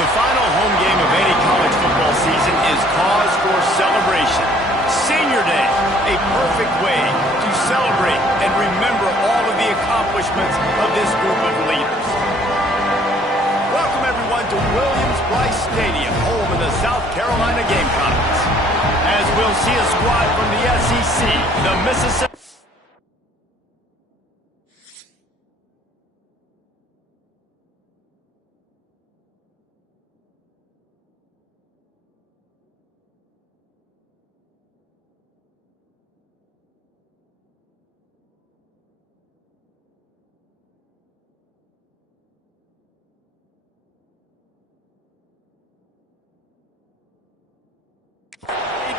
The final home game of any college football season is cause for celebration. Senior Day, a perfect way to celebrate and remember all of the accomplishments of this group of leaders. Welcome everyone to Williams-Brice Stadium, home of the South Carolina Gamecocks. As we'll see a squad from the SEC, the Mississippi...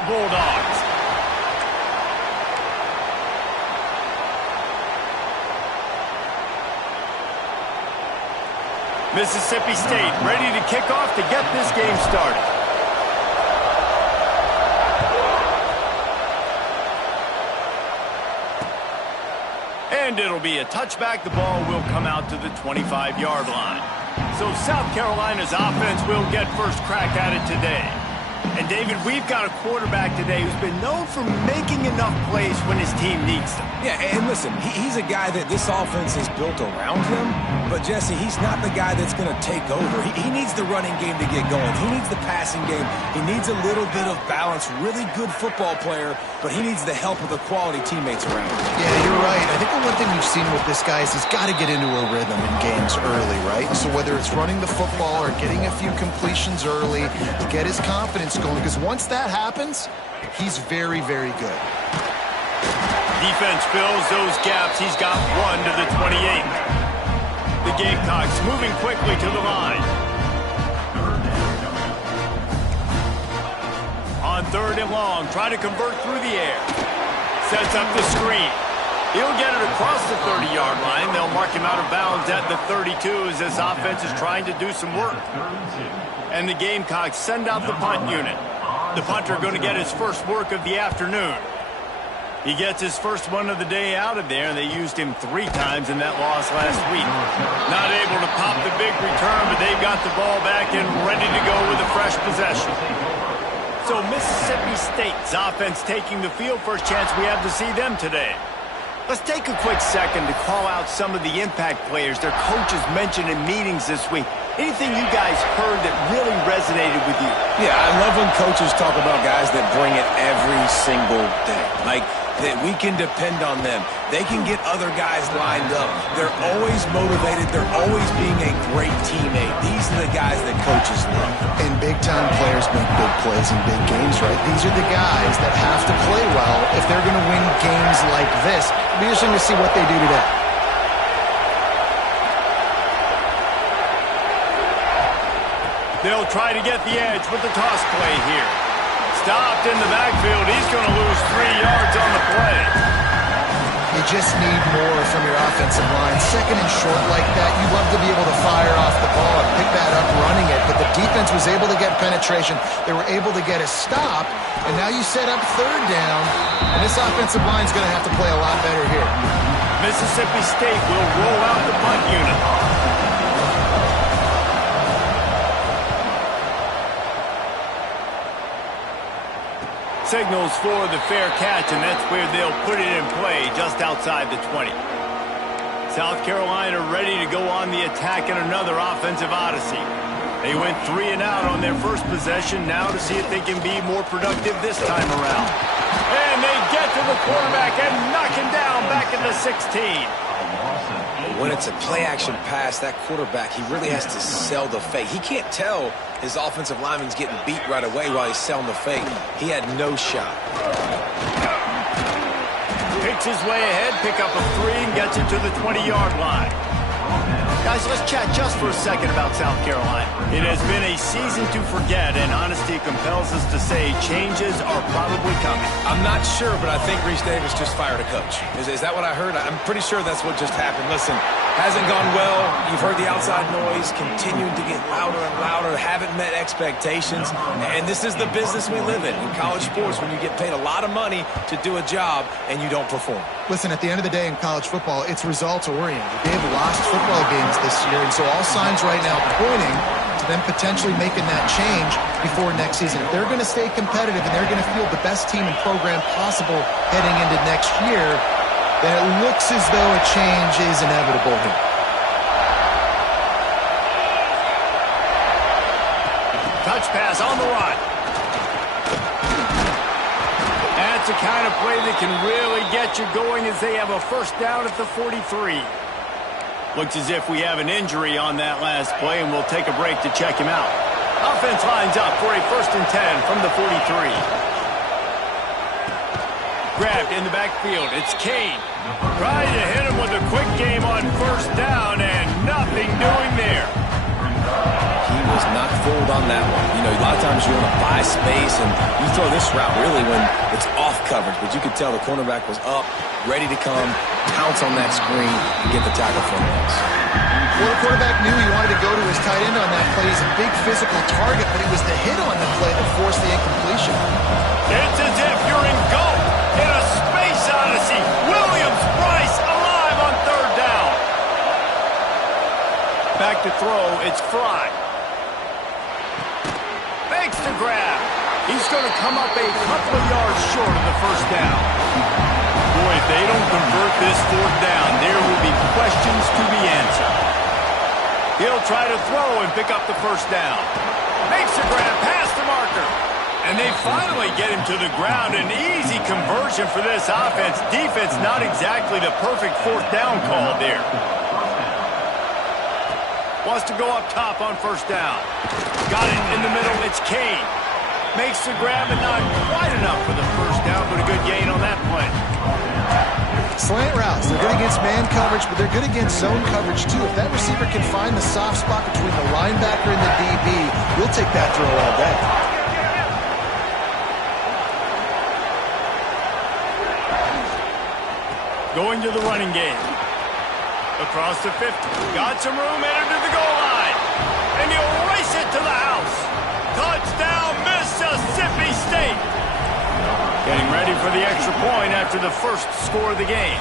Bulldogs. Mississippi State ready to kick off to get this game started. And it'll be a touchback. The ball will come out to the 25-yard line. So South Carolina's offense will get first crack at it today. And, David, we've got a quarterback today who's been known for making enough plays when his team needs them. Yeah, and listen, he's a guy that this offense is built around him. But, Jesse, he's not the guy that's going to take over. He needs the running game to get going. He needs the passing game. He needs a little bit of balance. Really good football player, but he needs the help of the quality teammates around him. Yeah, you're right. I think the one thing we've seen with this guy is he's got to get into a rhythm in games early, right? So whether it's running the football or getting a few completions early, get his confidence going, because once that happens, he's very, very good. Defense fills those gaps. He's got one to the 28. The Gamecocks moving quickly to the line. On 3rd and long, try to convert through the air. Sets up the screen. He'll get it across the 30-yard line. They'll mark him out of bounds at the 32 as this offense is trying to do some work. And the Gamecocks send out the punt unit. The punter going to get his first work of the afternoon. He gets his first one of the day out of there, and they used him 3 times in that loss last week. Not able to pop the big return, but they've got the ball back and ready to go with a fresh possession. So Mississippi State's offense taking the field. First chance we have to see them today. Let's take a quick second to call out some of the impact players their coaches mentioned in meetings this week. Anything you guys heard that really resonated with you? Yeah, I love when coaches talk about guys that bring it every single day. Like, that we can depend on them. They can get other guys lined up. They're always motivated. They're always being a great teammate. These are the guys that coaches love. And big-time players make big plays in big games, right? These are the guys that have to play well if they're going to win games like this. It'll be interesting to see what they do today. They'll try to get the edge with the toss play here. Stopped in the backfield. He's going to lose 3 yards on the play. You just need more from your offensive line. Second and short like that, you'd love to be able to fire off the ball and pick that up running it. But the defense was able to get penetration. They were able to get a stop. And now you set up 3rd down. And this offensive line is going to have to play a lot better here. Mississippi State will roll out the punt unit. Signals for the fair catch, and that's where they'll put it in play just outside the 20. South Carolina ready to go on the attack in another offensive odyssey. They went 3 and out on their first possession, now to see if they can be more productive this time around. And they get to the quarterback and knock him down back at the 16. When it's a play-action pass, that quarterback, he really has to sell the fake. He can't tell his offensive lineman's getting beat right away while he's selling the fake. He had no shot. Picks his way ahead, pick up a 3, and gets it to the 20-yard line. Guys, let's chat just for a second about South Carolina. It has been a season to forget, and honesty compels us to say changes are probably coming. I'm not sure, but I think Reese Davis just fired a coach. Is that what I heard? I'm pretty sure that's what just happened. Listen, hasn't gone well. You've heard the outside noise, continuing to get louder and louder, haven't met expectations. And this is the business we live in college sports, when you get paid a lot of money to do a job and you don't perform. Listen, at the end of the day in college football, it's results-oriented. They've lost football games this year, and so all signs right now pointing to them potentially making that change before next season. If they're going to stay competitive and they're going to field the best team and program possible heading into next year, then it looks as though a change is inevitable here. Touch pass on the run. That's the kind of play that can really get you going as they have a first down at the 43. Looks as if we have an injury on that last play, and we'll take a break to check him out. Offense lines up for a 1st and 10 from the 43. Grabbed in the backfield. It's Kane. Trying to hit him with a quick game on 1st down, and nothing doing there. He was not fooled on that one. You know, a lot of times you want to buy space, and you throw this route really when it's off coverage. But you could tell the cornerback was up, ready to come, pounce on that screen, and get the tackle for him. Well, the quarterback knew he wanted to go to his tight end on that play. He's a big physical target, but it was the hit on the play that forced the incompletion. It's as if you're in go in a space odyssey. Williams-Brice alive on 3rd down. Back to throw, it's Fry. Fakes to grab. He's going to come up a couple of yards short of the 1st down. Boy, if they don't convert this 4th down, there will be questions to be answered. He'll try to throw and pick up the 1st down. Makes a grab past the marker. And they finally get him to the ground. An easy conversion for this offense. Defense not exactly the perfect 4th down call there. Wants to go up top on 1st down. Got it in the middle. It's Kane. Makes the grab and not quite enough for the 1st down, but a good gain on that play. Slant routes. They're good against man coverage, but they're good against zone coverage too. If that receiver can find the soft spot between the linebacker and the DB, we'll take that throw all day. Going to the running game. Across the 50. Got some room, entered to the goal line. And he'll race it to the house. Touchdown, Mississippi State. Getting ready for the extra point after the first score of the game.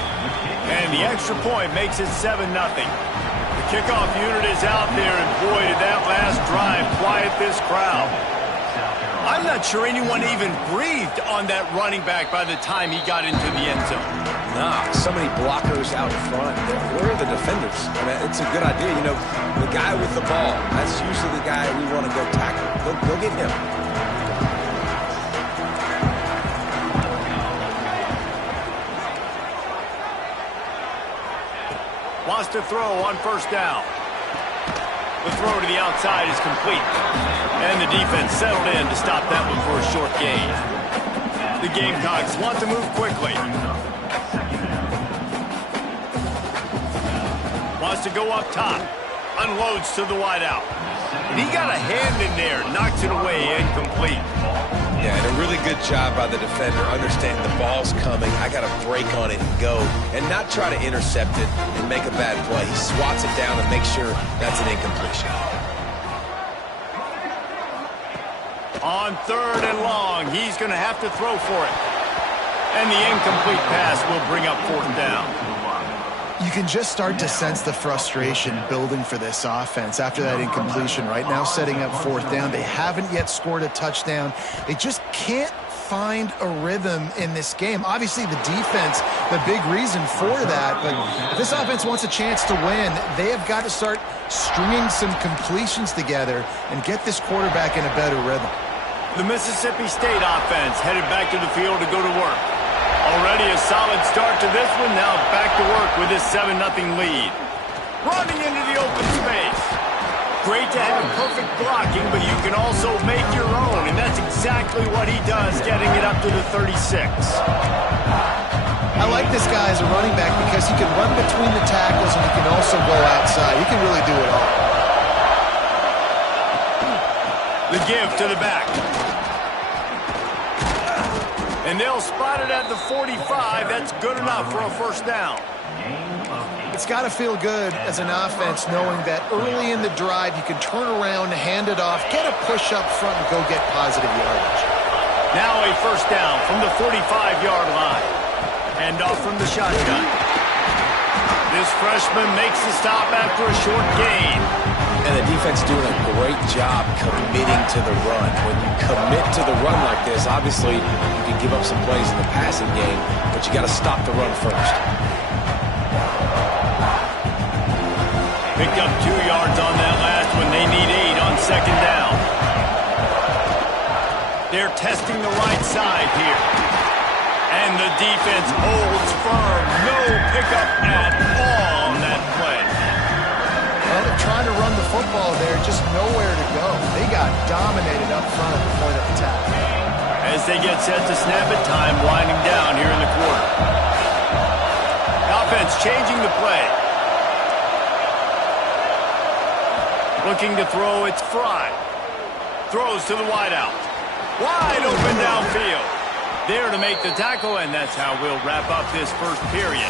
And the extra point makes it 7-0. The kickoff unit is out there, and boy, did that last drive quiet this crowd. I'm not sure anyone even breathed on that running back by the time he got into the end zone. Nah, so many blockers out front. Where are the defenders? I mean, it's a good idea. You know, the guy with the ball, that's usually the guy we want to go tackle. Go get him. Wants to throw on 1st down. The throw to the outside is complete. And the defense settled in to stop that one for a short gain. The Gamecocks want to move quickly. Wants to go up top. Unloads to the wideout. And he got a hand in there. Knocks it away, incomplete. Yeah, and a really good job by the defender, understanding the ball's coming. I got to break on it and go, and not try to intercept it and make a bad play. He swats it down and makes sure that's an incompletion. On 3rd and long, he's going to have to throw for it. And the incomplete pass will bring up 4th down. You can just start to sense the frustration building for this offense after that incompletion. Right now, setting up 4th down. They haven't yet scored a touchdown. They just can't find a rhythm in this game. Obviously, the defense, the big reason for that. But if this offense wants a chance to win, they have got to start stringing some completions together and get this quarterback in a better rhythm. The Mississippi State offense headed back to the field to go to work. Already a solid start to this one. Now back to work with this 7-0 lead. Running into the open space. Great to have perfect blocking, but you can also make your own, and that's exactly what he does, getting it up to the 36. I like this guy as a running back because he can run between the tackles and he can also go outside. He can really do it all. The give to the back. And they'll spot it at the 45. That's good enough for a 1st down. It's got to feel good as an offense knowing that early in the drive you can turn around, hand it off, get a push up front, and go get positive yardage. Now a 1st down from the 45-yard line. Hand off from the shotgun. This freshman makes the stop after a short gain. And the defense doing a great job committing to the run. When you commit to the run like this, obviously you can give up some plays in the passing game, but you got to stop the run first. Picked up 2 yards on that last one. They need 8 on second down. They're testing the right side here. And the defense holds firm. No pickup at all on that play. Well, they're trying to run the football there, just nowhere to go. They got dominated up front at the point of attack. As they get set to snap it, time winding down here in the quarter. Offense changing the play. Looking to throw, it's Fry. Throws to the wideout. Wide open downfield. There to make the tackle, and that's how we'll wrap up this first period.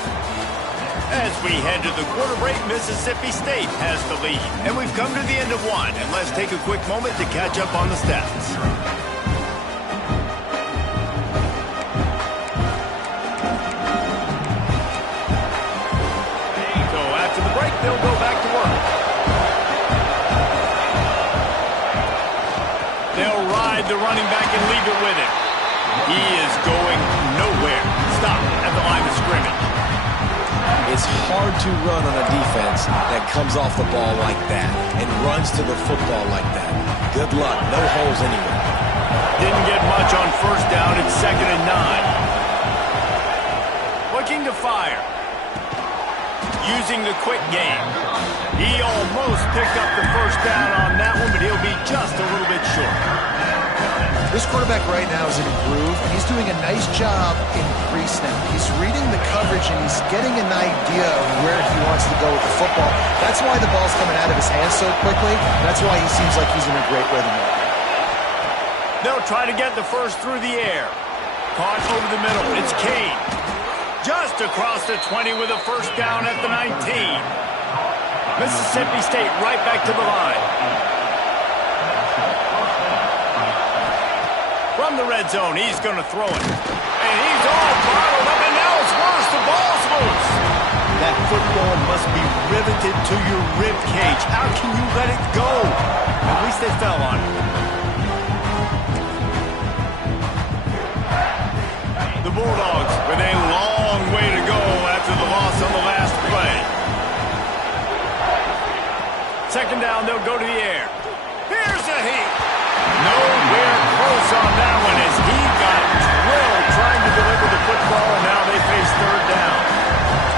As we head to the quarter break, Mississippi State has the lead. And we've come to the end of one, and let's take a quick moment to catch up on the stats. So after the break, they'll go back to work. They'll ride the running back and leave it with him. He is going nowhere. Stop at the line of scrimmage. It's hard to run on a defense that comes off the ball like that and runs to the football like that. Good luck. No holes anywhere. Didn't get much on first down. It's 2nd and 9. Looking to fire. Using the quick game. He almost picked up the first down on that one, but he'll be just a little bit short. This quarterback right now is in a groove, and he's doing a nice job in pre-snap. He's reading the coverage, and he's getting an idea of where he wants to go with the football. That's why the ball's coming out of his hands so quickly. That's why he seems like he's in a great rhythm right now. They'll try to get the first through the air. Caught over the middle. It's Kane. Just across the 20 with a first down at the 19. Mississippi State right back to the line. From the red zone, he's going to throw it. And he's all bottled up, and now it's worse. The ball's loose. That football must be riveted to your rib cage. How can you let it go? At least they fell on it. The Bulldogs with a long way to go after the loss on the last play. Second down, they'll go to the air. Here's a heat. Nowhere close on that one as he got drilled trying to deliver the football, and now they face third down.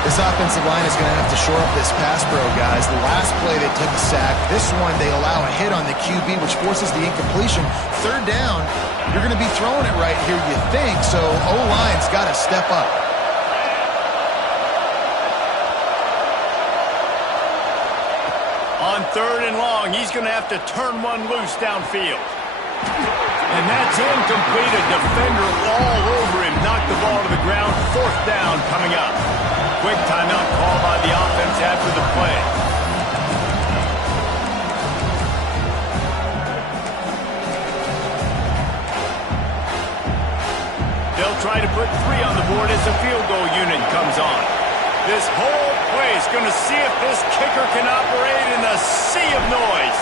This offensive line is going to have to shore up this pass pro, guys. The last play they took a sack. This one they allow a hit on the QB, which forces the incompletion. Third down, you're going to be throwing it right here, you think, so O-line's got to step up. On 3rd and long, he's going to have to turn one loose downfield. And that's incomplete. A defender all over him. Knocked the ball to the ground. 4th down coming up. Quick timeout call by the offense after the play. They'll try to put 3 on the board as the field goal unit comes on. This whole play is going to see if this kicker can operate in a sea of noise.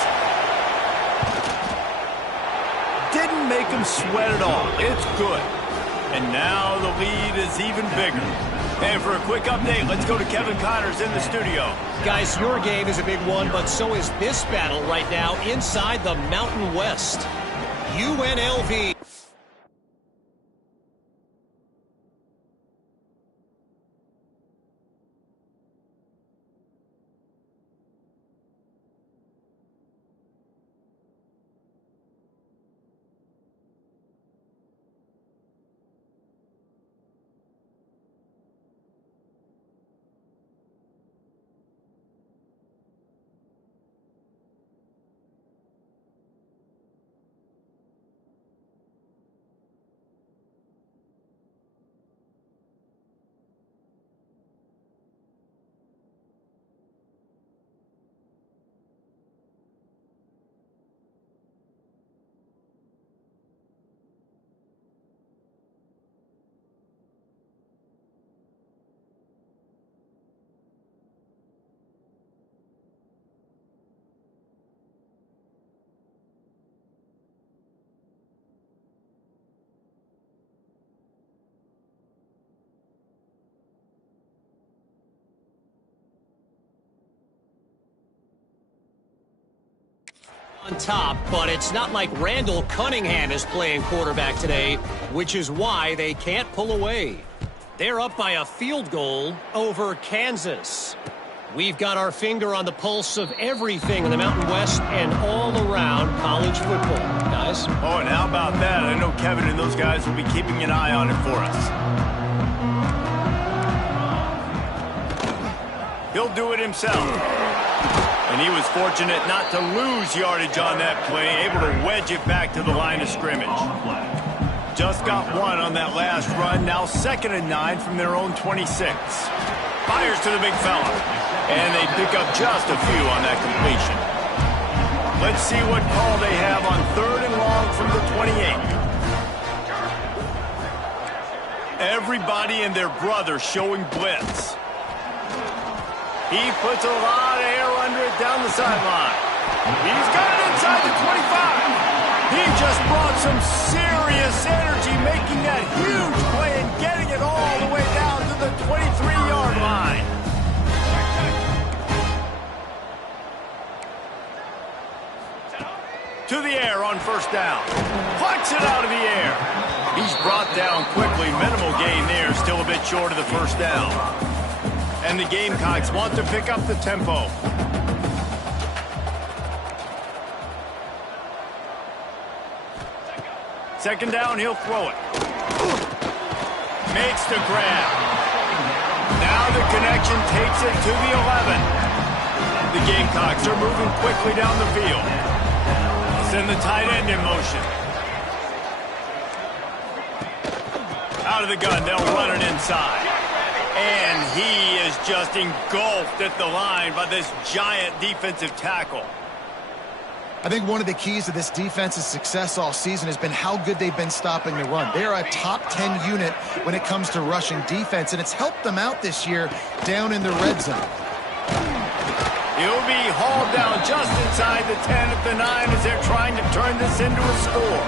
Didn't make him sweat at all. It's good. And now the lead is even bigger. And for a quick update, let's go to Kevin Connors in the studio. Guys, your game is a big one, but so is this battle right now inside the Mountain West. UNLV. on top, but it's not like Randall Cunningham is playing quarterback today, which is why they can't pull away. They're up by a field goal over Kansas. We've got our finger on the pulse of everything in the Mountain West and all around college football, guys. Oh, and how about that? I know Kevin and those guys will be keeping an eye on it for us. He'll do it himself. And he was fortunate not to lose yardage on that play, able to wedge it back to the line of scrimmage. Just got one on that last run, now 2nd and 9 from their own 26. Fires to the big fella, and they pick up just a few on that completion. Let's see what call they have on 3rd and long from the 28. Everybody and their brother showing blitz. He puts a lot of air under it down the sideline. He's got it inside the 25. He just brought some serious energy, making that huge play and getting it all the way down to the 23-yard line. To the air on 1st down. Plucks it out of the air. He's brought down quickly. Minimal gain there, still a bit short of the 1st down. And the Gamecocks want to pick up the tempo. Second down, he'll throw it. Makes the grab. Now the connection takes it to the 11. The Gamecocks are moving quickly down the field. Send the tight end in motion. Out of the gun, they'll run it inside. And he is just engulfed at the line by this giant defensive tackle. I think one of the keys to this defense's success all season has been how good they've been stopping the run. They are a top 10 unit when it comes to rushing defense, and it's helped them out this year down in the red zone. He'll be hauled down just inside the 10 at the 9 as they're trying to turn this into a score.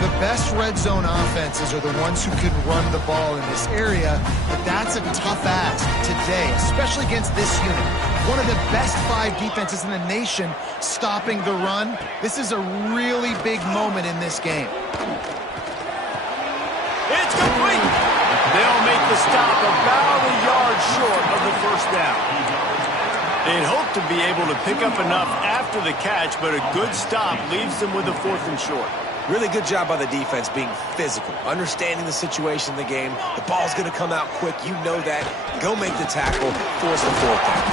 The best red zone offenses are the ones who can run the ball in this area, but that's a tough ask today, especially against this unit. One of the best 5 defenses in the nation stopping the run. This is a really big moment in this game. It's complete. They'll make the stop about a yard short of the 1st down. They'd hope to be able to pick up enough after the catch, but a good stop leaves them with a 4th and short. Really good job by the defense being physical, understanding the situation in the game. The ball's going to come out quick. You know that. Go make the tackle, force the 4th down.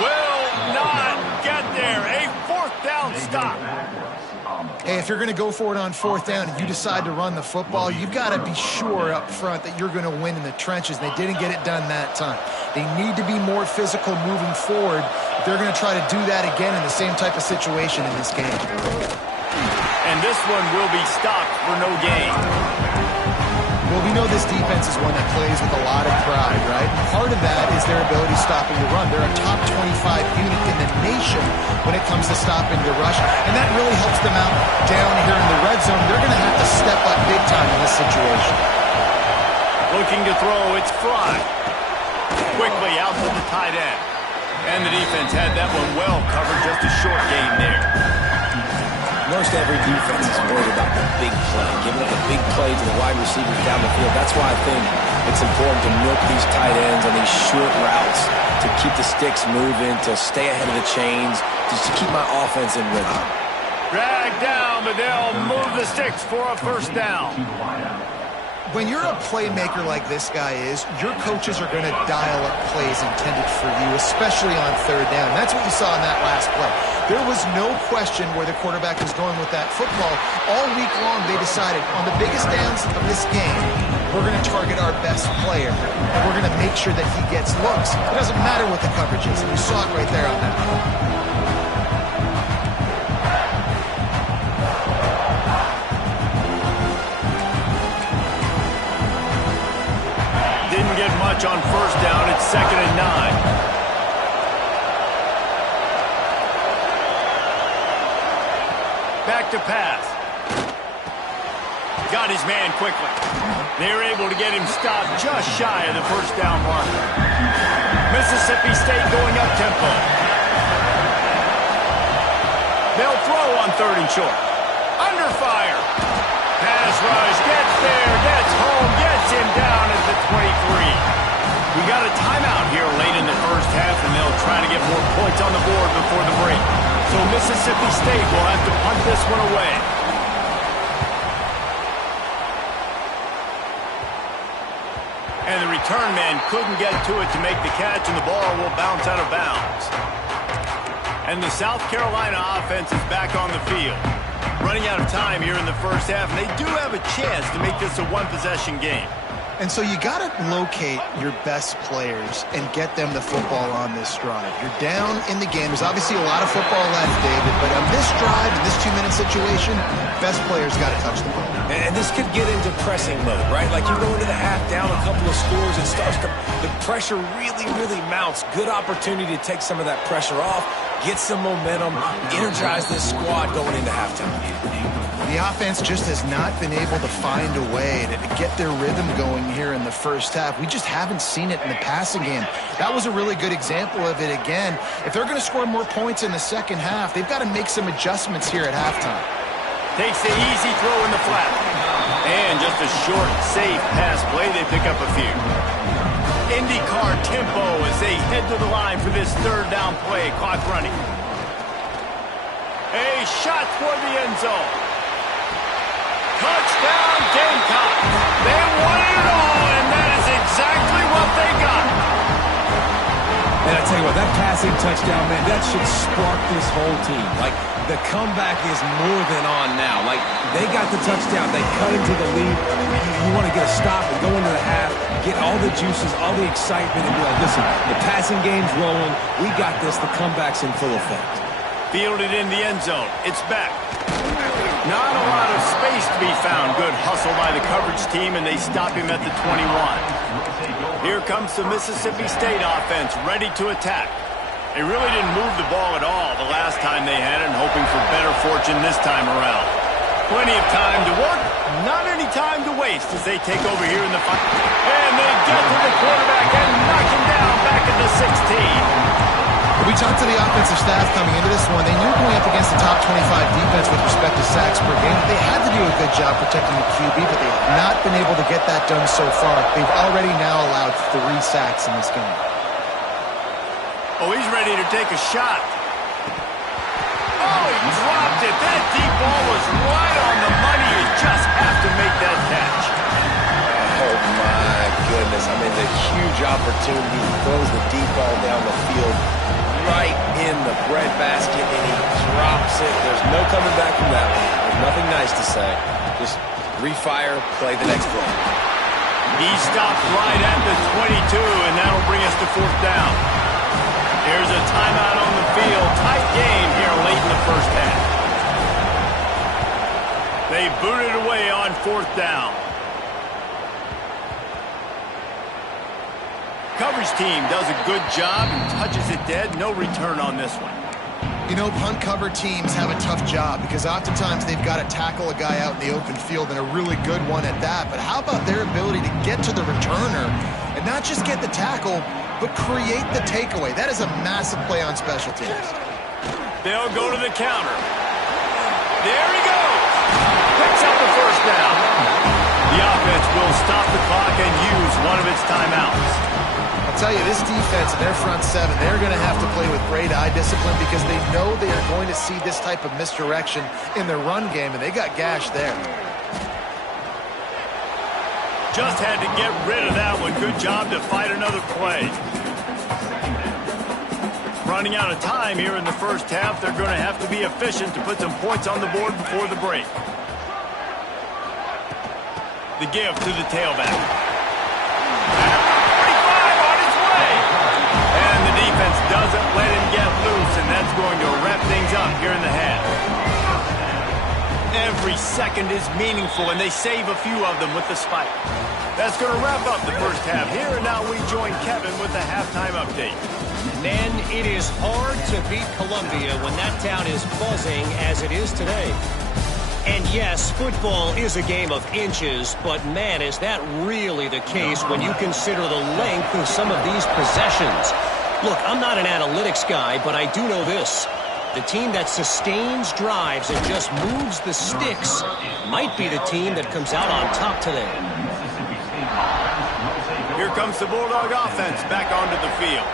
Will not get there. A 4th down stop. Hey, if you're going to go for it on 4th down and you decide to run the football, you've got to be sure up front that you're going to win in the trenches. They didn't get it done that time. They need to be more physical moving forward if they're going to try to do that again in the same type of situation in this game. And this one will be stopped for no gain. Well, we know this defense is one that plays with a lot of pride, right? Part of that is their ability stopping the run. They're a top 25 unit in the nation when it comes to stopping the rush, and that really helps them out down here in the red zone. They're going to have to step up big time in this situation. Looking to throw, it's Fry. Quickly out to the tight end. And the defense had that one well covered, just a short gain there. Most every defense is worried about the big play, giving up a big play to the wide receivers down the field. That's why I think it's important to milk these tight ends on these short routes to keep the sticks moving, to stay ahead of the chains, just to keep my offense in rhythm. Dragged down, but they'll move the sticks for a 1st down. When you're a playmaker like this guy is, your coaches are going to dial up plays intended for you, especially on 3rd down. That's what you saw in that last play. There was no question where the quarterback was going with that football. All week long, they decided on the biggest downs of this game, we're going to target our best player, and we're going to make sure that he gets looks. It doesn't matter what the coverage is, and you saw it right there on that play. Didn't get much on 1st down. It's 2nd and 9. Back to pass. Got his man quickly. They were able to get him stopped just shy of the 1st down marker. Mississippi State going up tempo. They'll throw on 3rd and short. Under fire. Pass rush, gets there, gets home, gets him down at the 23. We got a timeout here late in the first half, and they'll try to get more points on the board before the break. So Mississippi State will have to punt this one away. And the return man couldn't get to it to make the catch, and the ball will bounce out of bounds. And the South Carolina offense is back on the field. Running out of time here in the first half, and they do have a chance to make this a one-possession game. And so you got to locate your best players and get them the football on this drive. You're down in the game. There's obviously a lot of football left, David, but on this drive, in this 2-minute situation, best players got to touch the ball. And this could get into pressing mode, right? Like you go into the half down a couple of scores, it starts to, the pressure really, really mounts. Good opportunity to take some of that pressure off, get some momentum, energize this squad going into halftime. The offense just has not been able to find a way to get their rhythm going here in the first half. We just haven't seen it in the passing game. That was a really good example of it again. If they're going to score more points in the second half, they've got to make some adjustments here at halftime. Takes the easy throw in the flat. And just a short, safe pass play. They pick up a few. IndyCar tempo as they head to the line for this 3rd down play. Clock running. A shot toward the end zone. Touchdown, Gamecocks. They wanted it all, and that is exactly what they got. And I tell you what, that passing touchdown, man, that should spark this whole team. Like, the comeback is more than on now. Like, they got the touchdown. They cut into the lead. You want to get a stop and go into the half, get all the juices, all the excitement, and be like, listen, the passing game's rolling. We got this. The comeback's in full effect. Fielded in the end zone. It's back. Not a lot of space to be found. Good hustle by the coverage team, and they stop him at the 21. Here comes the Mississippi State offense, ready to attack. They really didn't move the ball at all the last time they had it, and hoping for better fortune this time around. Plenty of time to work, not any time to waste as they take over here in the fight. And they get to the quarterback and knock him down back at the 16. We talked to the offensive staff coming into this one. They knew going up against the top 25 defense with respect to sacks per game. They had to do a good job protecting the QB, but they have not been able to get that done so far. They've already now allowed 3 sacks in this game. Oh, he's ready to take a shot. Oh, he dropped it. That deep ball was right on the money. You just have to make that catch. Oh, my goodness. I mean, the huge opportunity. He throws the deep ball down the field right in the breadbasket, and he drops it. There's no coming back from that one. There's nothing nice to say. Just refire, play the next play. He stopped right at the 22, and that'll bring us to 4th down. Here's a timeout on the field. Tight game here late in the first half. They booted away on 4th down. Coverage team does a good job and touches it dead. No return on this one. You know, punt cover teams have a tough job because oftentimes they've got to tackle a guy out in the open field, and a really good one at that. But how about their ability to get to the returner and not just get the tackle, but create the takeaway? That is a massive play on special teams. They'll go to the counter. There he goes. Picks up the 1st down. The offense will stop the clock and use one of its timeouts. I'll tell you, this defense and their front 7, they're going to have to play with great eye discipline because they know they are going to see this type of misdirection in their run game, and they got gashed there. Just had to get rid of that one. Good job to fight another play. Running out of time here in the first half. They're going to have to be efficient to put some points on the board before the break. The give to the tailback. Defense doesn't let him get loose, and that's going to wrap things up here in the half. Every second is meaningful, and they save a few of them with the spike. That's going to wrap up the first half here, and now we join Kevin with the halftime update. Men, it is hard to beat Columbia when that town is buzzing as it is today. And yes, football is a game of inches, but man, is that really the case when you consider the length of some of these possessions. Look, I'm not an analytics guy, but I do know this. The team that sustains drives and just moves the sticks might be the team that comes out on top today. Here comes the Bulldog offense back onto the field.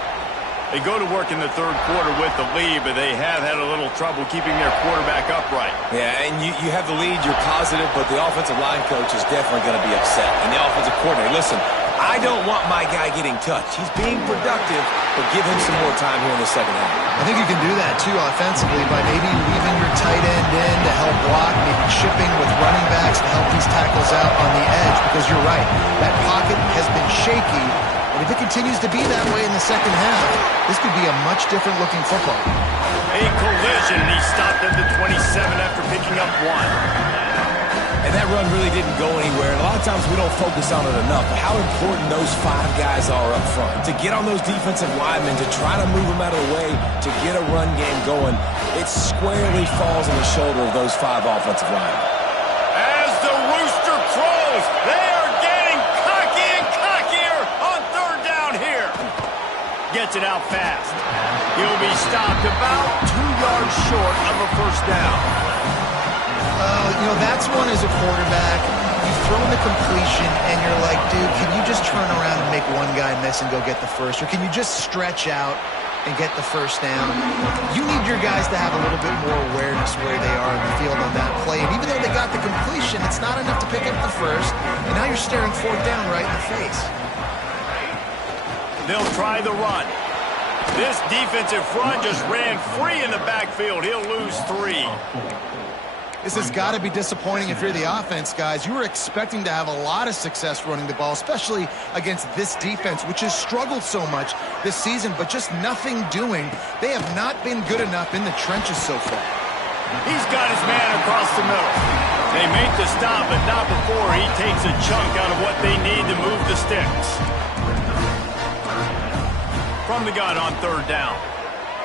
They go to work in the third quarter with the lead, but they have had a little trouble keeping their quarterback upright. Yeah, and you have the lead, you're positive, but the offensive line coach is definitely going to be upset. And the offensive coordinator, listen, I don't want my guy getting touched. He's being productive, but give him some more time here in the second half. I think you can do that, too, offensively, by maybe leaving your tight end in to help block, maybe chipping with running backs to help these tackles out on the edge, because you're right, that pocket has been shaky, and if it continues to be that way in the second half, this could be a much different looking football. A collision, and he stopped at the 27 after picking up 1. And that run really didn't go anywhere. And a lot of times we don't focus on it enough, but how important those 5 guys are up front. To get on those defensive linemen, to try to move them out of the way, to get a run game going, it squarely falls on the shoulder of those 5 offensive linemen. As the rooster crows, they are getting cocky and cockier on third down here. Gets it out fast. He'll be stopped about 2 yards short of a first down. That's one as a quarterback. You've thrown the completion, and you're like, dude, can you just turn around and make one guy miss and go get the first? Or can you just stretch out and get the first down? You need your guys to have a little bit more awareness where they are in the field on that play. And even though they got the completion, it's not enough to pick up the first. And now you're staring fourth down right in the face. They'll try the run. This defensive front just ran free in the backfield. He'll lose 3. This has got to be disappointing if you're the offense, guys. You were expecting to have a lot of success running the ball, especially against this defense, which has struggled so much this season, but just nothing doing. They have not been good enough in the trenches so far. He's got his man across the middle. They make the stop, but not before he takes a chunk out of what they need to move the sticks. From the gun on third down.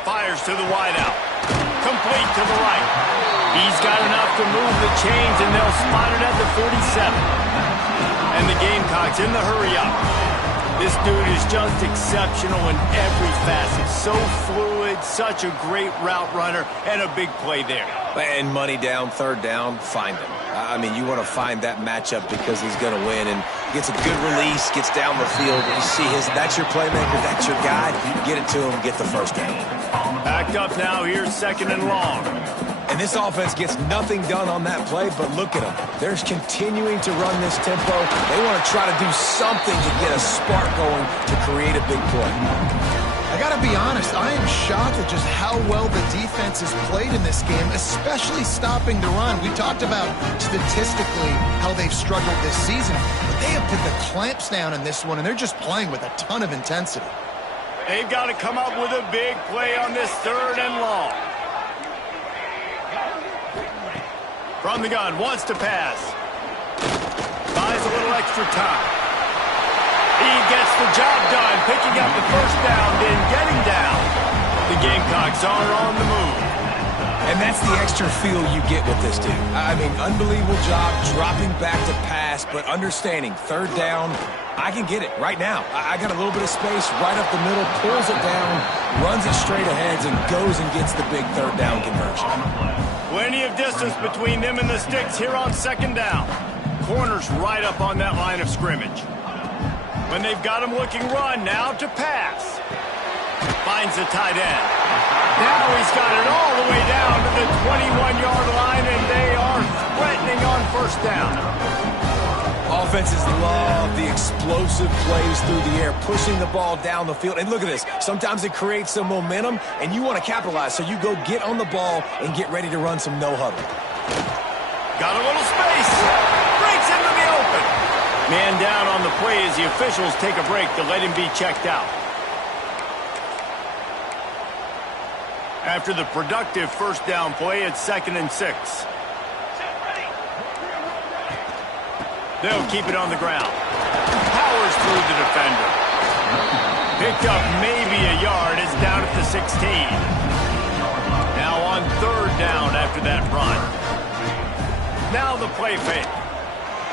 Fires to the wideout. Complete to the right. He's got enough to move the chains, and they'll spot it at the 47. And the Gamecocks in the hurry-up. This dude is just exceptional in every facet. So fluid, such a great route runner, and a big play there. And money down, third down, find him. I mean, you want to find that matchup because he's going to win, and gets a good release, gets down the field. You see that's your playmaker, that's your guy. Get it to him, get the first down. Backed up now, here's second and long. And this offense gets nothing done on that play, but look at them. They're continuing to run this tempo. They want to try to do something to get a spark going to create a big play. I got to be honest, I am shocked at just how well the defense has played in this game, especially stopping the run. We talked about statistically how they've struggled this season, but they have put the clamps down in this one, and they're just playing with a ton of intensity. They've got to come up with a big play on this third and long. From the gun, wants to pass. Buys a little extra time. He gets the job done, picking up the first down, then getting down. The Gamecocks are on the move. And that's the extra feel you get with this dude. I mean, unbelievable job dropping back to pass, but understanding third down, I can get it right now. I got a little bit of space right up the middle, pulls it down, runs it straight ahead, and goes and gets the big third down conversion. Plenty of distance between them and the sticks here on second down. Corners right up on that line of scrimmage. When they've got him looking run, now to pass. Finds the tight end. Now he's got it all the way down to the 21-yard line, and they are threatening on first down. Offenses love the explosive plays through the air, pushing the ball down the field. And look at this. Sometimes it creates some momentum, and you want to capitalize. So you go get on the ball and get ready to run some no-huddle. Got a little space. Breaks into the open. Man down on the play as the officials take a break to let him be checked out. After the productive first down play, it's 2nd and 6. They'll keep it on the ground. Powers through the defender. Picked up maybe a yard. It's down at the 16. Now on third down after that run. Now the play fake.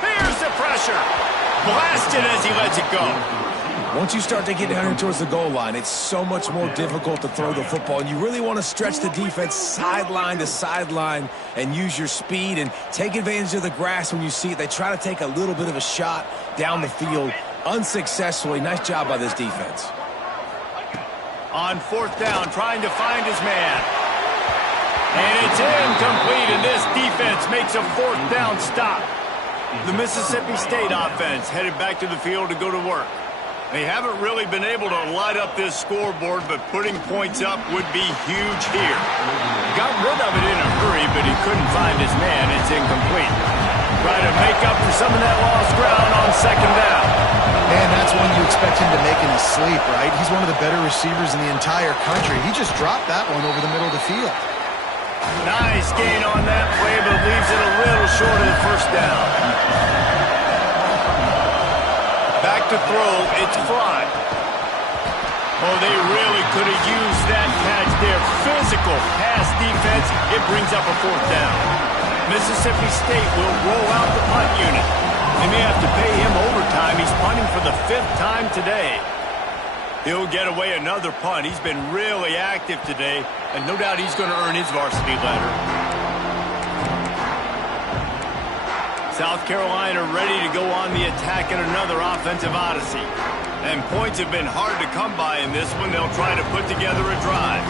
Here's the pressure. Blasted as he lets it go. Once you start to get down towards the goal line, it's so much more difficult to throw the football, and you really want to stretch the defense sideline to sideline and use your speed and take advantage of the grass when you see it. They try to take a little bit of a shot down the field unsuccessfully. Nice job by this defense. On fourth down, trying to find his man. And it's incomplete, and this defense makes a fourth down stop. The Mississippi State offense headed back to the field to go to work. They haven't really been able to light up this scoreboard, but putting points up would be huge here. Got rid of it in a hurry, but he couldn't find his man. It's incomplete. Try to make up for some of that lost ground on second down. Man, that's one you expect him to make in his sleep, right? He's one of the better receivers in the entire country. He just dropped that one over the middle of the field. Nice gain on that play, but leaves it a little short of the first down. Back to throw, it's Fry. Oh, they really could have used that catch there. Physical pass defense, it brings up a fourth down. Mississippi State will roll out the punt unit. They may have to pay him overtime. He's punting for the 5th time today. He'll get away another punt. He's been really active today, and no doubt he's going to earn his varsity letter. South Carolina ready to go on the attack in another offensive odyssey. And points have been hard to come by in this one. They'll try to put together a drive.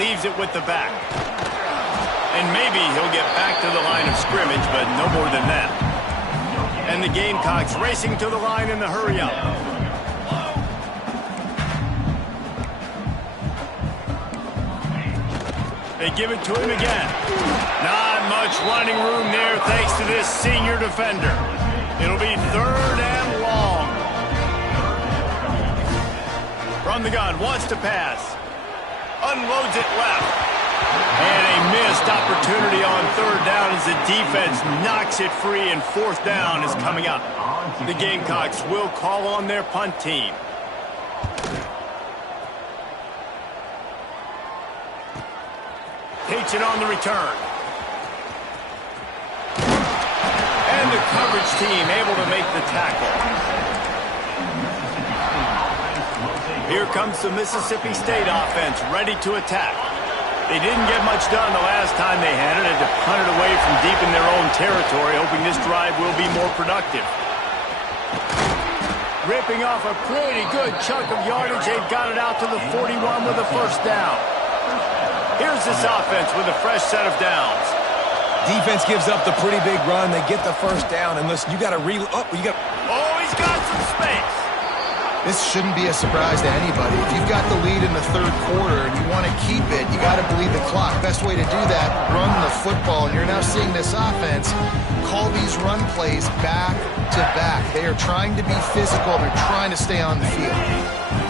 Leaves it with the back. And maybe he'll get back to the line of scrimmage, but no more than that. And the Gamecocks racing to the line in the hurry-up. They give it to him again. Not much running room there thanks to this senior defender. It'll be 3rd and long. From the gun, wants to pass. Unloads it left. And a missed opportunity on 3rd down as the defense knocks it free, and 4th down is coming up. The Gamecocks will call on their punt team. Takes it on the return. And the coverage team able to make the tackle. Here comes the Mississippi State offense ready to attack. They didn't get much done the last time they had it. Had to punt it away from deep in their own territory, hoping this drive will be more productive. Ripping off a pretty good chunk of yardage. They've got it out to the 41 with a first down. Here's this offense with a fresh set of downs. Defense gives up the pretty big run. They get the first down, and listen, you got to Oh, he's got some space. This shouldn't be a surprise to anybody. If you've got the lead in the 3rd quarter and you want to keep it, you got to bleed the clock. Best way to do that, run the football. And you're now seeing this offense call these run plays back to back. They are trying to be physical. They're trying to stay on the field.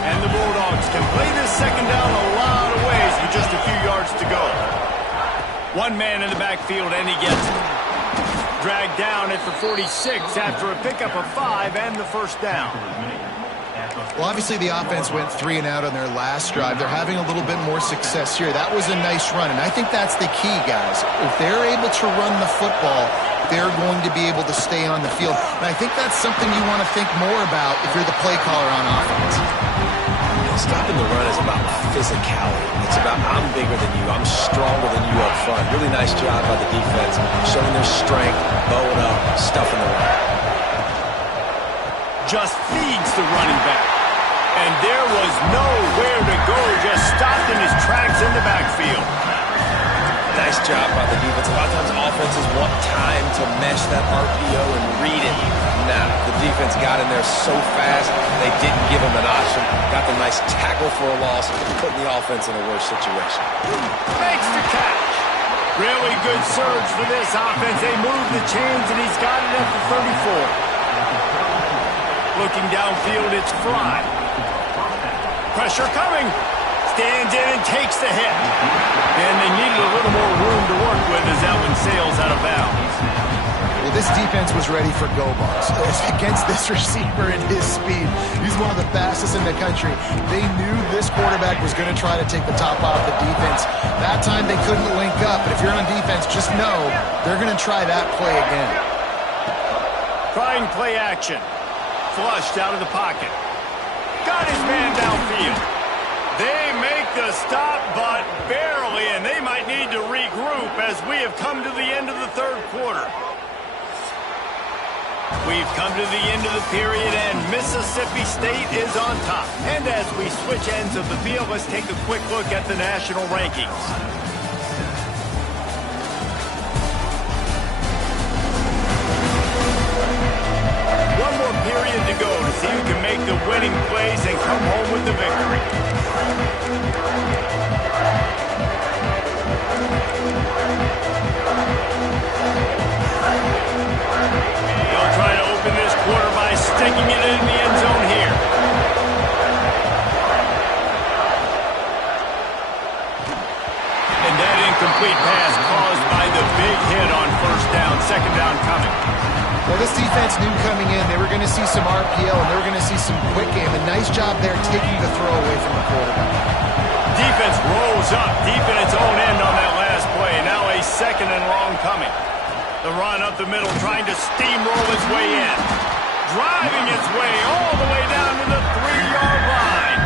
And the Bulldogs can play this second down a lot of ways with just a few yards to go. One man in the backfield, and he gets it. Dragged down at the 46 after a pickup of 5 and the first down. Well, obviously the offense went 3 and out on their last drive. They're having a little bit more success here. That was a nice run, and I think that's the key, guys. If they're able to run the football, they're going to be able to stay on the field. And I think that's something you want to think more about if you're the play caller on offense. Stopping the run is about physicality. It's about I'm bigger than you, I'm stronger than you up front. Really nice job by the defense, showing their strength, bowing up, stuffing the run. Just feeds the running back. And there was nowhere to go, just stopped in his tracks in the backfield. Nice job by the defense. A lot of times offenses want time to mesh that RPO and read it. Nah, the defense got in there so fast, they didn't give him an option. Got the nice tackle for a loss, putting the offense in a worse situation. Makes the catch. Really good surge for this offense. They move the chains, and he's got it at the 34. Looking downfield, it's Fry. Pressure coming. Stands in and takes the hit. And they needed a little more room to work with as that one sails out of bounds. Well, this defense was ready for go balls against this receiver and his speed. He's one of the fastest in the country. They knew this quarterback was going to try to take the top off the defense. That time they couldn't link up, but if you're on defense, just know they're going to try that play again. Trying play action. Flushed out of the pocket. Got his man downfield. They make the stop, but barely, and they might need to regroup as we have come to the end of the third quarter. We've come to the end of the period, and Mississippi State is on top. And as we switch ends of the field, let's take a quick look at the national rankings. One more period to go to see who can make the winning plays and come home with the victory. They'll try to open this quarter by sticking it in the end zone here. And that incomplete pass caused by the big hit on first down. Second down coming. Well, this defense knew coming in they were going to see some RPO and they were going to see some quick game. A nice job there taking the throw away from the quarterback. Defense rolls up deep in its own end on that last play. Now a second and long coming. The run up the middle trying to steamroll its way in. Driving its way all the way down to the 3-yard line.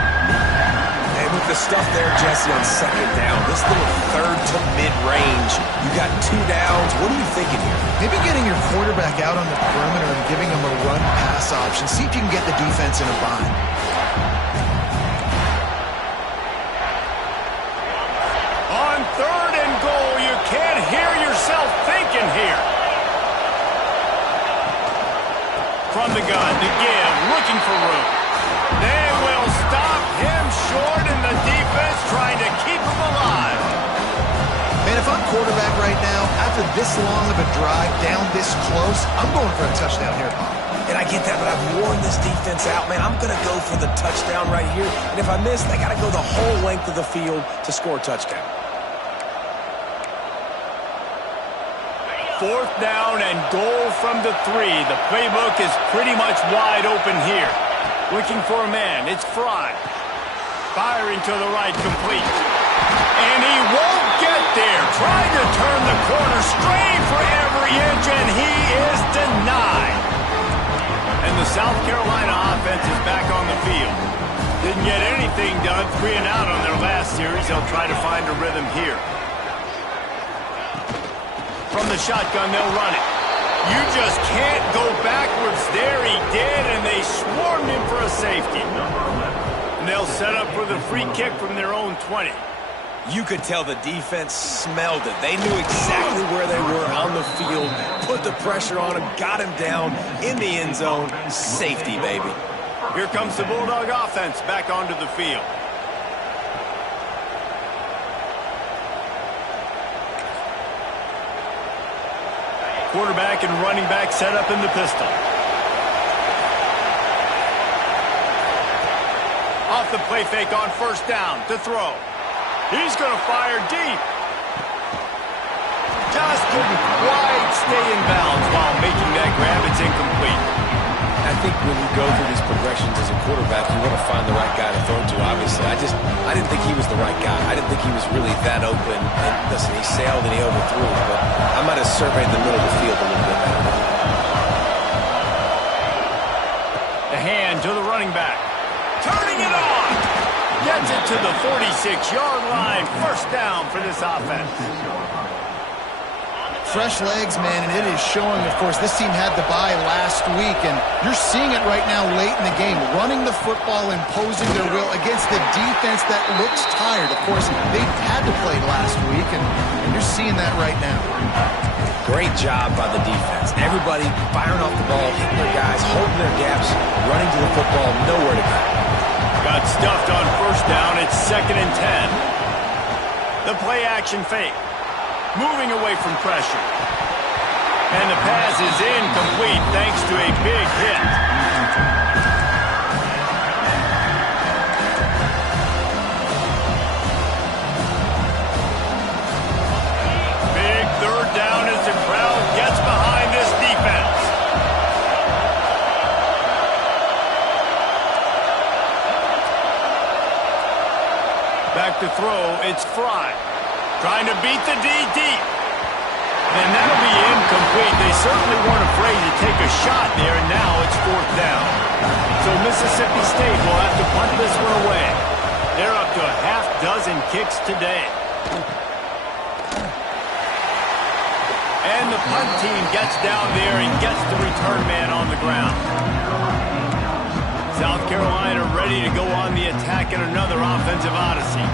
And with the stuff there, Jesse, on second down, this little third to mid-range, you got 2 downs. What are you thinking here? Maybe getting your quarterback out on the perimeter and giving him a run-pass option. See if you can get the defense in a bind. On third and goal, you can't hear yourself thinking here. From the gun to give, looking for room. They will stop him short, and the defense trying to keep him alive. Man, if I'm quarterback right now, after this long of a drive, down this close, I'm going for a touchdown here, Bob. And I get that, but I've worn this defense out, man. I'm going to go for the touchdown right here. And if I miss, I got to go the whole length of the field to score a touchdown. Fourth down and goal from the 3. The playbook is pretty much wide open here. Looking for a man. It's Fry. Firing to the right, complete. And he won't get there. Trying to turn the corner, straight for every inch, and he is denied. And the South Carolina offense is back on the field. Didn't get anything done, 3 and out on their last series. They'll try to find a rhythm here. From the shotgun, they'll run it. You just can't go backwards there. He did, and they swarmed him for a safety. And they'll set up for the free kick from their own 20. You could tell the defense smelled it. They knew exactly where they were on the field, put the pressure on him, got him down in the end zone. Safety, baby. Here comes the Bulldog offense back onto the field. Quarterback and running back set up in the pistol. Off the play fake on first down to throw. He's going to fire deep. Just couldn't quite stay in bounds while making that grab. It's incomplete. I think when you go through these progressions as a quarterback, you want to find the right guy to throw to, obviously. I didn't think he was the right guy. I didn't think he was really that open. And listen, he sailed and he overthrew it, but I might have surveyed the middle of the field a little bit better. The hand to the running back. Turning it on. Gets it to the 46-yard line. First down for this offense. Fresh legs, man, and it is showing, of course, this team had the bye last week, and you're seeing it right now late in the game, running the football, imposing their will against the defense that looks tired. Of course, they had to play last week, and you're seeing that right now. Great job by the defense. Everybody firing off the ball, hitting their guys, holding their gaps, running to the football, nowhere to go. Got stuffed on first down. It's 2nd and 10. The play action fake. Moving away from pressure. And the pass is incomplete thanks to a big hit. Big third down as the crowd gets behind this defense. Back to throw, it's Fry. Trying to beat the D deep. And that'll be incomplete. They certainly weren't afraid to take a shot there, and now it's 4th down. So Mississippi State will have to punt this one away. They're up to a half dozen kicks today. And the punt team gets down there and gets the return man on the ground. South Carolina ready to go on the attack in another offensive odyssey.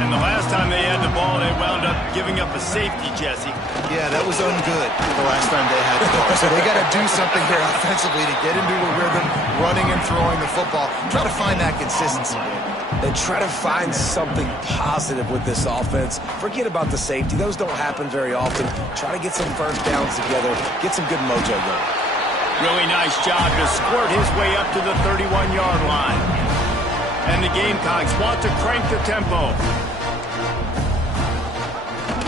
And the last time they had the ball, they wound up giving up a safety, Jesse. Yeah, that was ungood the last time they had the ball. So they got to do something here offensively to get into a rhythm, running and throwing the football. Try to find that consistency. And try to find something positive with this offense. Forget about the safety. Those don't happen very often. Try to get some first downs together. Get some good mojo going. Really nice job to squirt his way up to the 31-yard line. And the Gamecocks want to crank the tempo.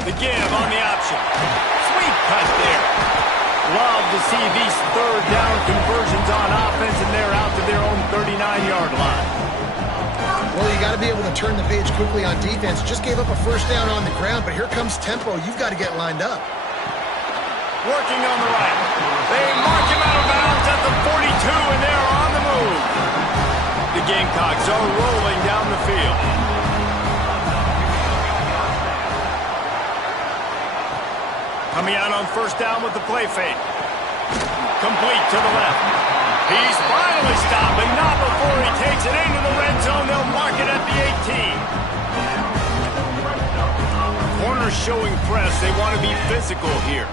The give on the option. Sweet cut there. Love to see these 3rd down conversions on offense, and they're out to their own 39-yard line. Well, you got to be able to turn the page quickly on defense. Just gave up a first down on the ground, but here comes tempo. You've got to get lined up. Working on the right. They mark him out of bounds at the 42, and they're on the move. The Gamecocks are rolling down the field. Coming out on first down with the play fake. Complete to the left. He's finally stopped, but not before he takes it into the red zone. They'll mark it at the 18. Corners showing press. They want to be physical here.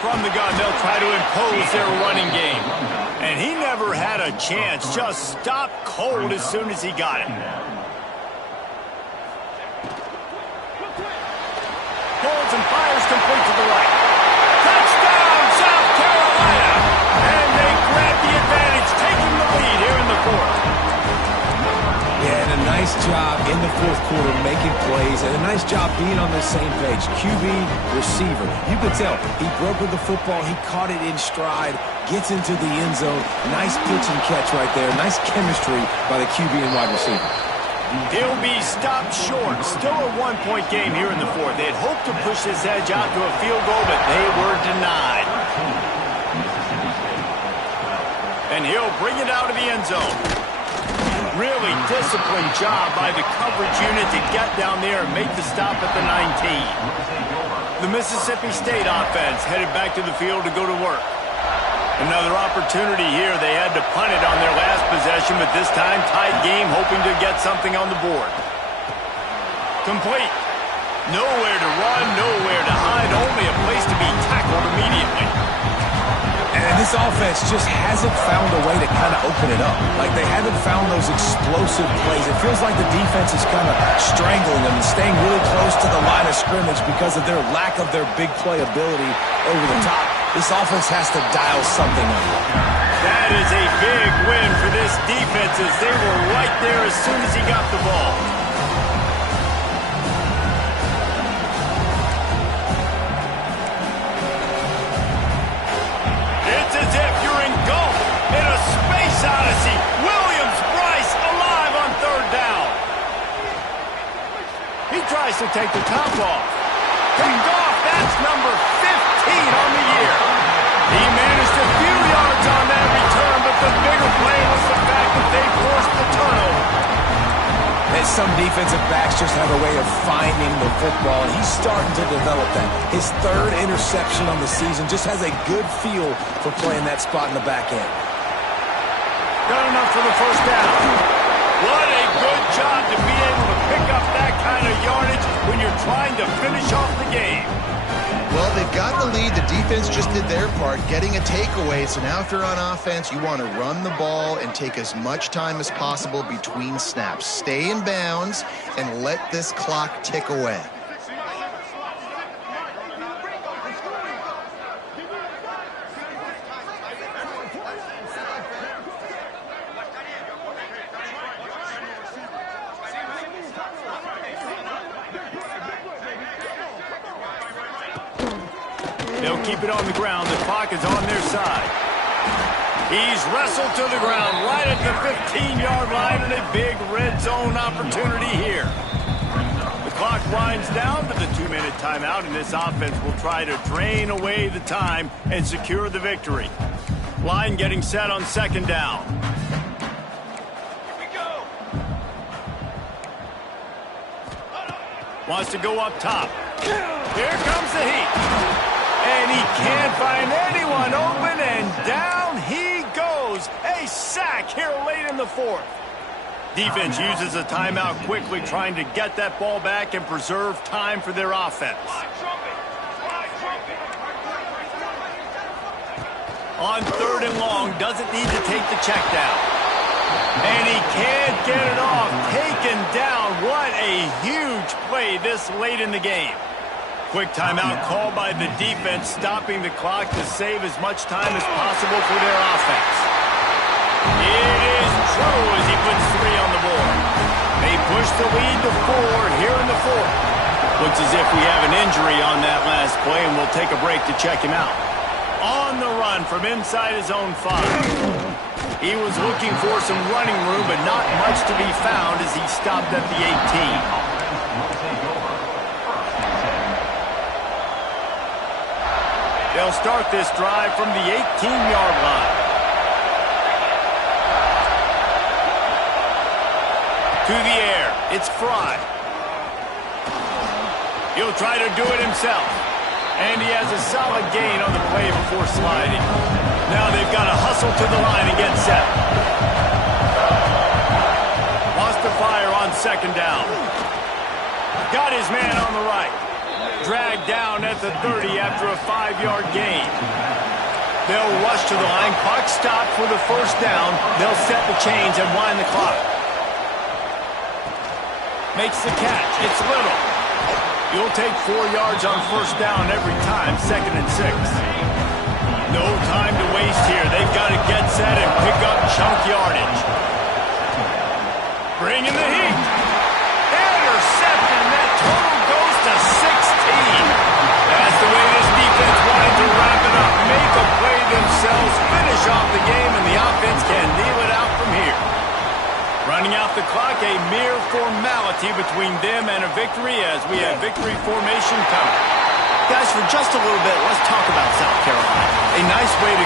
From the gun, they'll try to impose their running game. And he never had a chance. Just stopped cold as soon as he got it. Pulls and fires complete to the right. Touchdown, South Carolina! And they grab the advantage, taking the lead here in the 4th. Yeah, and a nice job in the 4th quarter making plays, and a nice job being on the same page. QB, receiver. You could tell he broke with the football. He caught it in stride, gets into the end zone. Nice pitch and catch right there. Nice chemistry by the QB and wide receiver. He'll be stopped short. Still a 1-point game here in the 4th. They'd hoped to push this edge out to a field goal, but they were denied. And he'll bring it out of the end zone. Really disciplined job by the coverage unit to get down there and make the stop at the 19. The Mississippi State offense headed back to the field to go to work. Another opportunity here. They had to punt it on their last possession, but this time tied game, hoping to get something on the board. Complete. Nowhere to run, nowhere to hide, only a place to be tackled immediately. And this offense just hasn't found a way to kind of open it up. Like, they haven't found those explosive plays. It feels like the defense is kind of strangling them and staying really close to the line of scrimmage because of their lack of their big play ability over the top. This offense has to dial something up. That is a big win for this defense, as they were right there as soon as he got the ball. It's as if you're engulfed in a space odyssey. Williams-Brice alive on 3rd down. He tries to take the top off. Picked off. That's number 15 on the year. He managed a few yards on that return, but the bigger play was the fact that they forced the turnover. And some defensive backs just have a way of finding the football, and he's starting to develop that. His 3rd interception on the season, just has a good feel for playing that spot in the back end. Got enough for the first down. What a good job to be able to pick up that kind of yardage when you're trying to finish off the game. Well, they've got the lead. The defense just did their part, getting a takeaway. So now if you're on offense, you want to run the ball and take as much time as possible between snaps. Stay in bounds and let this clock tick away. They'll keep it on the ground. The clock is on their side. He's wrestled to the ground right at the 15-yard line and a big red zone opportunity here. The clock winds down to the 2-minute timeout, and this offense will try to drain away the time and secure the victory. Line getting set on second down. Here we go. Wants to go up top. Here comes the heat. And he can't find anyone open, and down he goes. A sack here late in the fourth. Defense uses a timeout quickly, trying to get that ball back and preserve time for their offense. On third and long, doesn't need to take the check down. And he can't get it off. Taken down. What a huge play this late in the game. Quick timeout called by the defense, stopping the clock to save as much time as possible for their offense. It is true as he puts 3 on the board. They push the lead to 4 here in the fourth. Looks as if we have an injury on that last play, and we'll take a break to check him out. On the run from inside his own 5. He was looking for some running room, but not much to be found as he stopped at the 18. They'll start this drive from the 18-yard line. To the air, it's Fry. He'll try to do it himself. And he has a solid gain on the play before sliding. Now they've got to hustle to the line and get set. Wants to fire on second down. Got his man on the right. Dragged down at the 30 after a 5-yard gain. They'll rush to the line. Clock stopped for the first down. They'll set the chains and wind the clock. Makes the catch. It's Little. You'll take 4 yards on first down every time, 2nd and 6. No time to waste here. They've got to get set and pick up chunk yardage. Bring in the heat. Intercepted, and that total goes to 16. That's the way this defense wanted to wrap it up. Make a play themselves, finish off the game, and the offense can kneel it out from here. Running out the clock, a mere formality between them and a victory as we have victory formation coming. Guys, for just a little bit, let's talk about South Carolina. A nice way to